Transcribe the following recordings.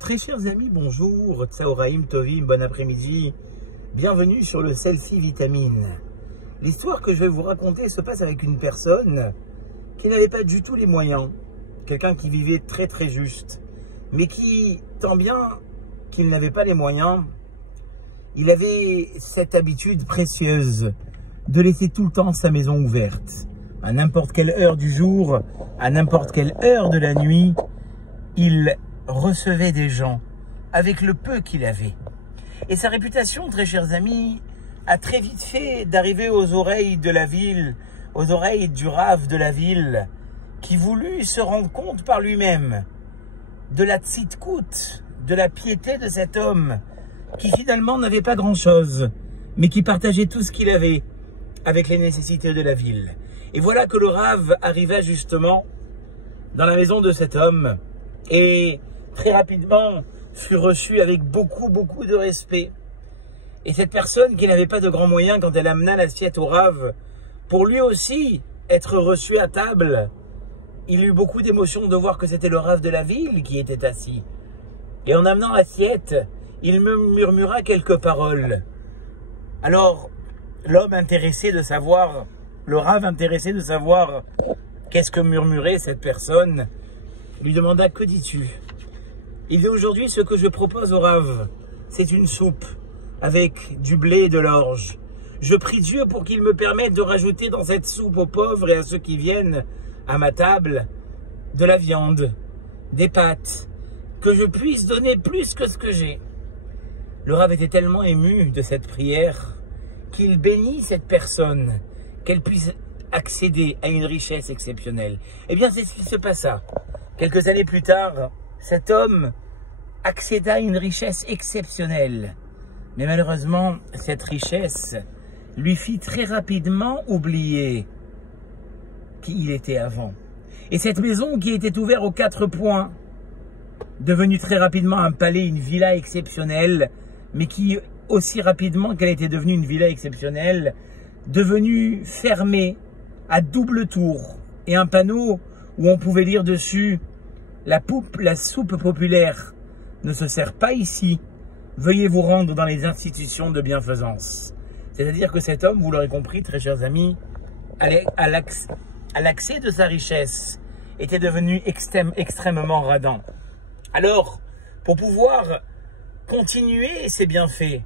Très chers amis, bonjour, Tsaoraim Tovim, bon après-midi, bienvenue sur le Selfie Vitamine. L'histoire que je vais vous raconter se passe avec une personne qui n'avait pas du tout les moyens, quelqu'un qui vivait très très juste, mais qui, tant bien qu'il n'avait pas les moyens, il avait cette habitude précieuse de laisser tout le temps sa maison ouverte. À n'importe quelle heure du jour, à n'importe quelle heure de la nuit, il recevait des gens avec le peu qu'il avait. Et sa réputation, très chers amis, a très vite fait d'arriver aux oreilles de la ville, aux oreilles du Rav de la ville, qui voulut se rendre compte par lui-même de la tzidkout, de la piété de cet homme, qui finalement n'avait pas grand-chose, mais qui partageait tout ce qu'il avait avec les nécessités de la ville. Et voilà que le Rav arriva justement dans la maison de cet homme, et très rapidement fut reçu avec beaucoup de respect. Et cette personne qui n'avait pas de grands moyens, quand elle amena l'assiette au Rav, pour lui aussi être reçu à table, il eut beaucoup d'émotion de voir que c'était le Rav de la ville qui était assis. Et en amenant l'assiette, il me murmura quelques paroles. Alors, l'homme intéressé de savoir, le Rav intéressé de savoir qu'est-ce que murmurait cette personne, lui demanda: que dis-tu? Il dit: aujourd'hui, ce que je propose au Rav, c'est une soupe avec du blé et de l'orge. Je prie Dieu pour qu'il me permette de rajouter dans cette soupe aux pauvres et à ceux qui viennent à ma table de la viande, des pâtes, que je puisse donner plus que ce que j'ai. Le Rav était tellement ému de cette prière qu'il bénit cette personne, qu'elle puisse accéder à une richesse exceptionnelle. Eh bien, c'est ce qui se passa. Quelques années plus tard, cet homme accéda à une richesse exceptionnelle. Mais malheureusement, cette richesse lui fit très rapidement oublier qui il était avant. Et cette maison qui était ouverte aux 4 points, devenue très rapidement un palais, une villa exceptionnelle, mais qui, aussi rapidement qu'elle était devenue une villa exceptionnelle, devenue fermée à double tour, et un panneau où on pouvait lire dessus: la soupe populaire ne se sert pas ici, veuillez vous rendre dans les institutions de bienfaisance. C'est-à-dire que cet homme, vous l'aurez compris, très chers amis, à l'accès de sa richesse, était devenu extrêmement radin. Alors, pour pouvoir continuer ses bienfaits,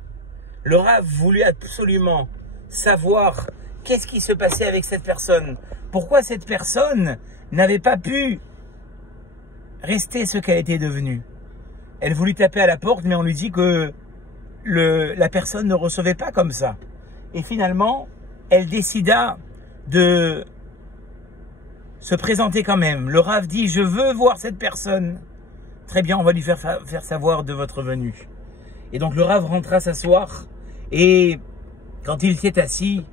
le Rav voulut absolument savoir qu'est-ce qui se passait avec cette personne. Pourquoi cette personne n'avait pas pu rester ce qu'elle était devenue. Elle voulut taper à la porte, mais on lui dit que la personne ne recevait pas comme ça. Et finalement, elle décida de se présenter quand même. Le Rav dit: je veux voir cette personne. Très bien, on va lui faire savoir de votre venue. Et donc le Rav rentra s'asseoir, et quand il s'est assis,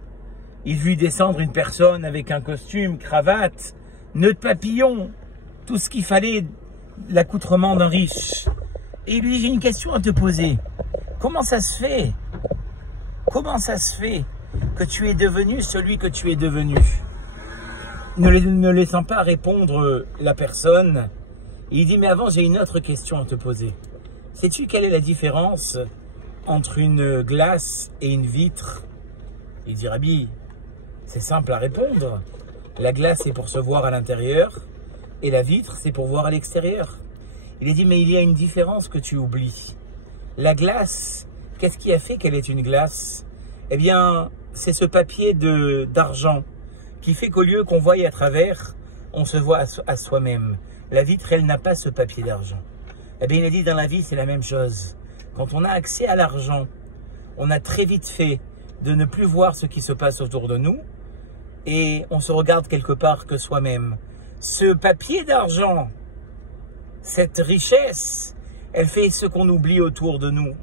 il vit descendre une personne avec un costume, cravate, nœud de papillon, tout ce qu'il fallait, l'accoutrement d'un riche. Et il lui dit: j'ai une question à te poser. Comment ça se fait? Comment ça se fait que tu es devenu celui que tu es devenu? Ne laissant pas répondre la personne, il dit: mais avant, j'ai une autre question à te poser. Sais-tu quelle est la différence entre une glace et une vitre? Il dit: Rabbi, c'est simple à répondre. La glace, c'est pour se voir à l'intérieur, et la vitre, c'est pour voir à l'extérieur. Il a dit: mais il y a une différence que tu oublies. La glace, qu'est-ce qui a fait qu'elle est une glace? Eh bien, c'est ce papier d'argent qui fait qu'au lieu qu'on voie à travers, on se voit à soi-même. La vitre, elle n'a pas ce papier d'argent. Eh bien, il a dit: dans la vie, c'est la même chose. Quand on a accès à l'argent, on a très vite fait de ne plus voir ce qui se passe autour de nous, et on se regarde quelque part que soi-même. Ce papier d'argent, cette richesse, elle fait ce qu'on oublie autour de nous.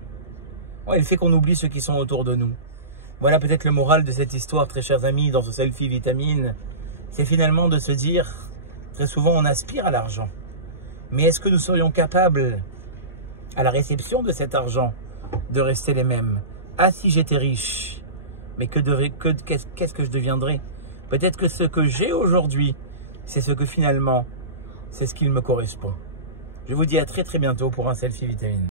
Elle fait qu'on oublie ceux qui sont autour de nous. Voilà peut-être le moral de cette histoire, très chers amis, dans ce Selfie Vitamine. C'est finalement de se dire, très souvent on aspire à l'argent. Mais est-ce que nous serions capables, à la réception de cet argent, de rester les mêmes? Ah, si j'étais riche, mais qu'est-ce que je deviendrais? Peut-être que ce que j'ai aujourd'hui, c'est ce que finalement, c'est ce qu'il me correspond. Je vous dis à très bientôt pour un selfie vitamine.